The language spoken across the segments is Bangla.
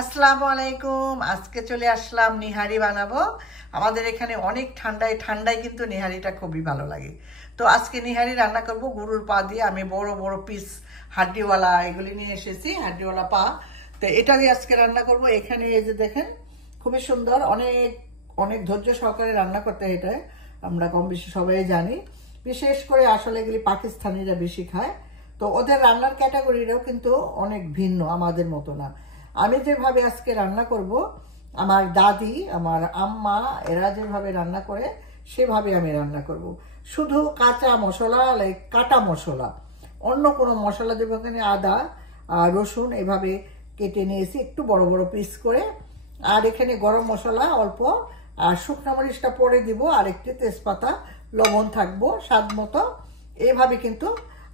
আসসালামু আলাইকুম। আজকে চলে আসলাম নিহারি বানাবো। আমাদের এখানে অনেক ঠান্ডায় কিন্তু নিহারিটা খুবই ভালো লাগে। তো আজকে নিহারি রান্না করব গরুর পা দিয়ে। আমি বড় বড় পিস হাড্ডিওয়ালা এগুলি নিয়ে এসেছি, হাড্ডিওয়ালা পা। তো এটা দিয়ে আজকে রান্না করব। এখানে এই যে দেখেন, খুবই সুন্দর, অনেক অনেক ধৈর্য সহকারে রান্না করতে হয়। এটা আমরা কম বেশি সবাই জানি। বিশেষ করে আসলে এগুলি পাকিস্তানিরা বেশি খায়। তো ওদের রান্নার ক্যাটাগরিটাও কিন্তু অনেক ভিন্ন, আমাদের মতো না। আমি যেভাবে আজকে রান্না করব, আমার দাদি, আমার আম্মা এরা যেভাবে রান্না করে সেভাবে আমি রান্না করব। শুধু কাঁচা মশলা, লাইক কাটা মশলা, অন্য কোনো মশলা দেবো এখানে আদা আর রসুন এভাবে কেটে নিয়েছি একটু বড় বড় পিস করে। আর এখানে গরম মশলা অল্প, আর শুকনো মরিচটা পরে দিব, আর একটি তেজপাতা, লবণ থাকবো স্বাদ মতো। এইভাবে কিন্তু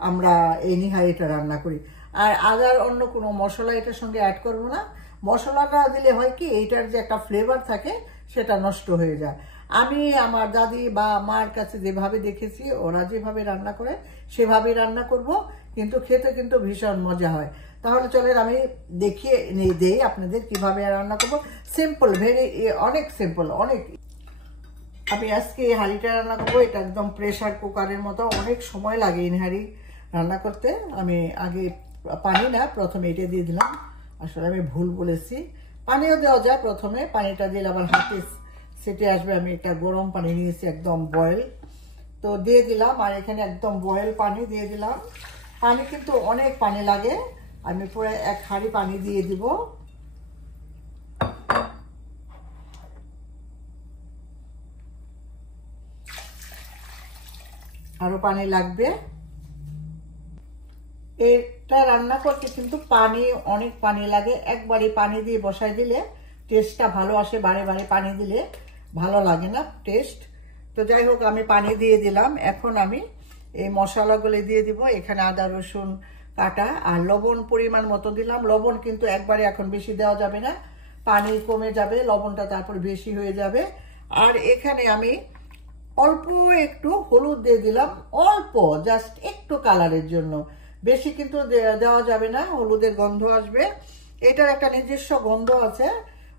আমরা এই নিহারিটা রান্না করি। আর আদার অন্য কোনো মশলা এটার সঙ্গে অ্যাড করব না। মশলাটা দিলে হয় কি, এইটার যে একটা ফ্লেভার থাকে সেটা নষ্ট হয়ে যায়। আমি আমার দাদি বা মার কাছে যেভাবে দেখেছি, ওরা যেভাবে রান্না করে সেভাবেই রান্না করব, কিন্তু খেতে কিন্তু ভীষণ মজা হয়। তাহলে চলেন আমি দেখিয়ে দেই আপনাদের কিভাবে রান্না করব। সিম্পল, ভেরি, অনেক সিম্পল, অনেক। আমি আজকে এই হাঁড়িটা রান্না করবো। এটা একদম প্রেশার কুকারের মতো, অনেক সময় লাগে এই হাঁড়ি রান্না করতে। আমি আগে পানি না, প্রথমে এটা দিয়ে দিলাম। আসলে আমি ভুল বলেছি, পানিও দেওয়া যায় প্রথমে। পানিটা দিলে আবার হাতে সেটে আসবে। আমি একটা গরম পানি নিয়েছি, একদম বয়েল, তো দিয়ে দিলাম। আর এখানে একদম বয়েল পানি দিয়ে দিলাম। পানি কিন্তু অনেক পানি লাগে। আমি পুরো এক হাঁড়ি পানি দিয়ে দিব। আরো পানি লাগবে। এটা রান্না করতে কিন্তু পানি, অনেক পানি লাগে। একবারই পানি দিয়ে বসাই দিলে টেস্টটা ভালো আসে, বারে বারে পানি দিলে ভালো লাগে না টেস্ট। তো যাই হোক, আমি পানি দিয়ে দিলাম। এখন আমি এই মশলাগুলো দিয়ে দিব। এখানে আদা রসুন কাটা আর লবণ পরিমাণ মতো দিলাম। লবণ কিন্তু একবারে এখন বেশি দেওয়া যাবে না, পানি কমে যাবে, লবণটা তারপর বেশি হয়ে যাবে। আর এখানে আমি অল্প একটু হলুদ দিয়ে দিলাম, অল্প, জাস্ট একটু কালারের জন্য। বেশি কিন্তু দেওয়া যাবে না, হলুদের গন্ধ আসবে। এটার একটা নিজস্ব গন্ধ আছে,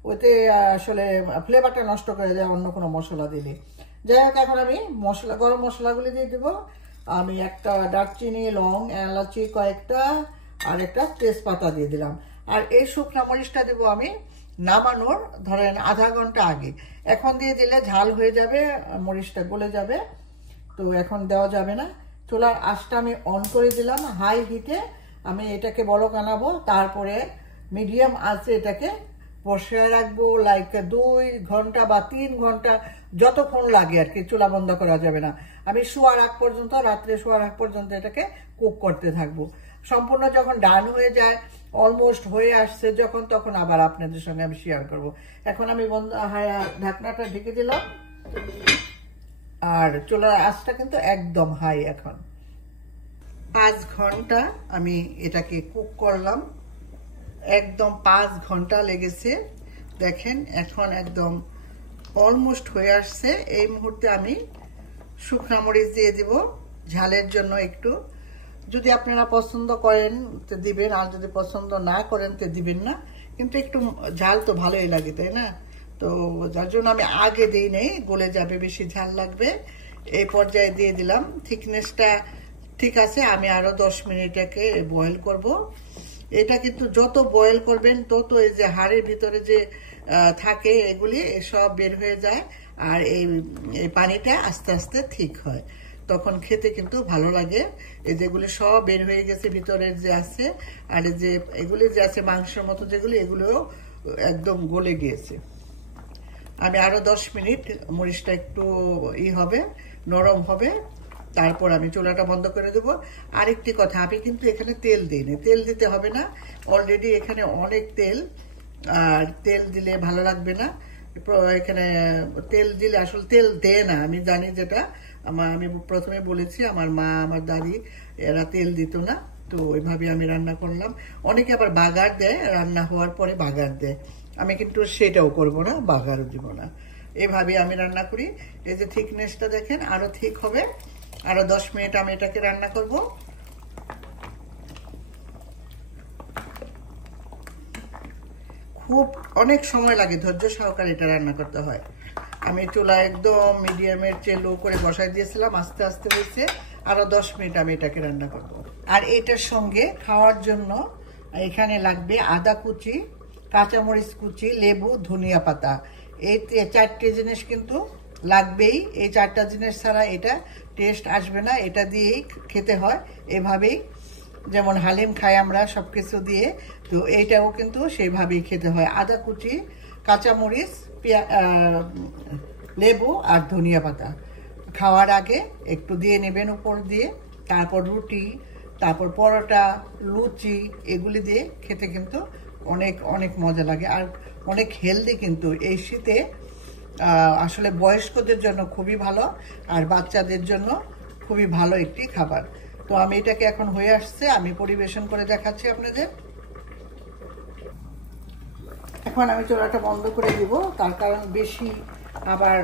ওতে আসলে ফ্লেভারটা নষ্ট করে দেয় অন্য কোনো মশলা দিলে। যাই হোক, এখন আমি মশলা, গরম মশলাগুলি দিয়ে দেবো। আমি একটা দারচিনি, লং, এলাচি কয়েকটা, আর একটা তেজপাতা দিয়ে দিলাম। আর এই শুকনো মরিচটা দেবো আমি নামানোর ধরেন আধা ঘন্টা আগে। এখন দিয়ে দিলে ঝাল হয়ে যাবে, মরিচটা গলে যাবে, তো এখন দেওয়া যাবে না। চুলার আঁচটা আমি অন করে দিলাম হাই হিটে। আমি এটাকে বলক আনাবো, তারপরে মিডিয়াম আঁচে এটাকে বসিয়ে রাখবো। লাইক 2 ঘন্টা বা 3 ঘন্টা, যতক্ষণ লাগে আর কি। চুলা বন্ধ করা যাবে না। আমি শোয়ার আগ পর্যন্ত, রাত্রে শোয়ার আগ পর্যন্ত এটাকে কুক করতে থাকবো। সম্পূর্ণ যখন ডান হয়ে যায়, অলমোস্ট হয়ে আসছে যখন, তখন আবার আপনাদের সঙ্গে আমি শেয়ার করব। এখন আমি ঢাকনাটা ঢেকে দিলাম। আর চুলার আঁচটা কিন্তু একদম হাই। এখন 5 ঘন্টা আমি এটাকে কুক করলাম, একদম 5 ঘন্টা লেগেছে। দেখেন এখন একদম অলমোস্ট হয়ে আসছে। এই মুহূর্তে আমি শুকনো মরিচ দিয়ে দিব ঝালের জন্য একটু। যদি আপনারা পছন্দ করেন তো দিবেন, আর যদি পছন্দ না করেন তো দিবেন না, কিন্তু একটু ঝাল তো ভালোই লাগে, তাই না? তো যার জন্য আমি আগে দিই নেই, গলে যাবে, বেশি ঝাল লাগবে। এই পর্যায়ে দিয়ে দিলাম। থিকনেসটা ঠিক আছে। আমি আরো 10 মিনিট একে বয়েল করব। এটা কিন্তু যত বয়েল করবেন তত এই যে হাড়ের ভিতরে যে থাকে এগুলি সব বের হয়ে যায়। আর এই পানিটা আস্তে আস্তে ঠিক হয়, তখন খেতে কিন্তু ভালো লাগে। এই যেগুলি সব বের হয়ে গেছে ভিতরের যে আছে, আর এই যে এগুলি যে আছে মাংসের মতো যেগুলি, এগুলোও একদম গলে গিয়েছে। আমি আরো 10 মিনিট, মরিচটা একটু হবে, নরম হবে, তারপর আমি চুলাটা বন্ধ করে দেবো। আরেকটি কথা, আমি কিন্তু এখানে তেল দিইনি। তেল দিতে হবে না, অলরেডি এখানে অনেক তেল। আর তেল দিলে ভালো লাগবে না। এখানে তেল দিলে আসলে তেল দেয় না, আমি জানি যেটা। আমি প্রথমে বলেছি, আমার মা, আমার দাদি এরা তেল দিত না। তো ওইভাবে আমি রান্না করলাম। অনেকে আবার বাগার দেয়, রান্না হওয়ার পরে বাগার দেয়। আমি কিন্তু সেটাও করব না, বাগারও দিব না। এভাবে আমি রান্না করি। এই যে থিকনেসটা দেখেন, আরো ঠিক হবে। আরো 10 মিনিট আমি এটাকে রান্না করব। খুব অনেক সময় লাগে, ধৈর্য সহকারে এটা রান্না করতে হয়। আমি চুলা একদম মিডিয়ামের চেয়ে লো করে বসাই দিয়েছিলাম, আস্তে আস্তে হয়েছে। আরও 10 মিনিট আমি এটাকে রান্না করব। আর এটার সঙ্গে খাওয়ার জন্য এখানে লাগবে আদা কুচি, কাঁচামরিচ কুচি, লেবু, ধনিয়া পাতা। এই 4টে জিনিস কিন্তু লাগবেই। এই 4টা জিনিস ছাড়া এটা টেস্ট আসবে না। এটা দিয়েই খেতে হয়, এভাবেই যেমন হালিম খাই আমরা সব কিছু দিয়ে, তো এইটাও কিন্তু সেইভাবেই খেতে হয়। আদা কুচি, কাঁচামরিচ, লেবু আর ধনিয়া পাতা খাওয়ার আগে একটু দিয়ে নেবেন উপর দিয়ে। তারপর রুটি, তারপর পরোটা, লুচি, এগুলি দিয়ে খেতে কিন্তু অনেক অনেক মজা লাগে। আর অনেক হেলদি কিন্তু এই শীতে। আসলে বয়স্কদের জন্য খুবই ভালো, আর বাচ্চাদের জন্য খুবই ভালো একটি খাবার। তো আমি এটাকে এখন হয়ে আসছে, আমি পরিবেশন করে দেখাচ্ছি আপনাদের। এখন আমি চুলাটা বন্ধ করে দিব, তার কারণ বেশি আবার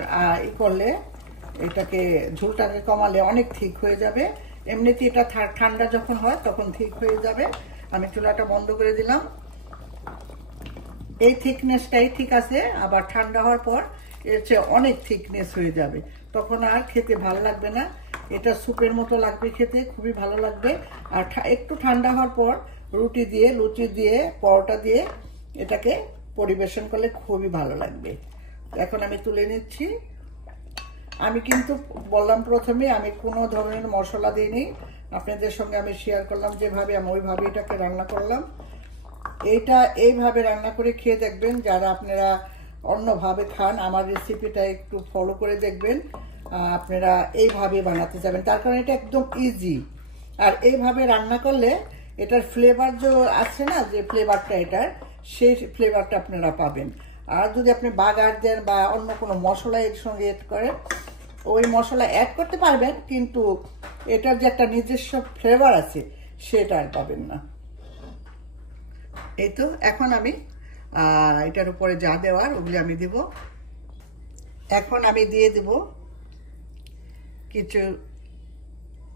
করলে এটাকে ঝোলটাকে কমালে অনেক ঠিক হয়ে যাবে। এমনিতে এটা ঠান্ডা যখন হয় তখন ঠিক হয়ে যাবে। আমি চুলাটা বন্ধ করে দিলাম। এই থিকনেসটাই ঠিক আছে, আবার ঠান্ডা হওয়ার পর এর চেয়ে অনেক থিকনেস হয়ে যাবে, তখন আর খেতে ভালো লাগবে না। এটা স্যুপের মতো লাগবে খেতে, খুবই ভালো লাগবে। আর একটু ঠান্ডা হওয়ার পর রুটি দিয়ে, লুচি দিয়ে, পরোটা দিয়ে এটাকে পরিবেশন করলে খুবই ভালো লাগবে। এখন আমি তুলে নিচ্ছি। আমি কিন্তু বললাম প্রথমে আমি কোনো ধরনের মশলা দিইনি, আপনাদের সঙ্গে আমি শেয়ার করলাম যেভাবে, আমি ওইভাবে এটাকে রান্না করলাম। এইটা এইভাবে রান্না করে খেয়ে দেখবেন। যারা আপনারা অন্যভাবে খান, আমার রেসিপিটা একটু ফলো করে দেখবেন, আপনারা এইভাবে বানাতে যাবেন। তার কারণ এটা একদম ইজি। আর এইভাবে রান্না করলে এটার ফ্লেভার যে আছে না, যে ফ্লেভারটা এটার, সেই ফ্লেভারটা আপনারা পাবেন। আর যদি আপনি বাগার দেন বা অন্য কোনো মশলা এর সঙ্গে অ্যাড করেন, ওই মশলা অ্যাড করতে পারবেন, কিন্তু এটার যে একটা নিজস্ব ফ্লেভার আছে সেটা আর পাবেন না। এই তো এখন আমি এটার উপরে যা দেওয়ার ওগুলি আমি দেব। এখন আমি দিয়ে দেব কিছু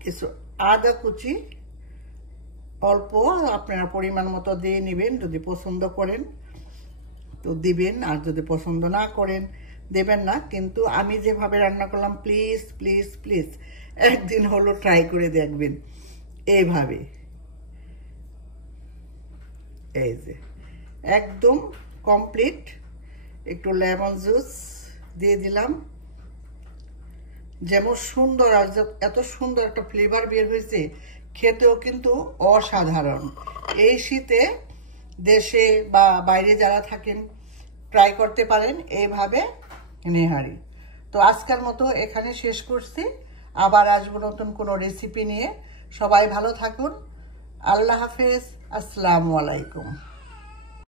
কিছু আদা কুচি, অল্প, আপনারা পরিমাণ মতো দিয়ে নেবেন। যদি পছন্দ করেন তো দিবেন, আর যদি পছন্দ না করেন দেবেন না। কিন্তু আমি যেভাবে রান্না করলাম, প্লিজ প্লিজ প্লিজ একদিন হলো ট্রাই করে দেখবেন এইভাবে। এই যে একদম কমপ্লিট। একটু লেমন জুস দিয়ে দিলাম, যেমন সুন্দর, আর এত সুন্দর একটা ফ্লেভার বের হয়েছে, খেতেও কিন্তু অসাধারণ। এই শীতে দেশে বা বাইরে যারা থাকেন ট্রাই করতে পারেন এইভাবে নেহারি। তো আজকের মতো এখানে শেষ করছি, আবার আসবো নতুন কোনো রেসিপি নিয়ে। সবাই ভালো থাকুন, আল্লাহ হাফেজ, আসসালামু আলাইকুম।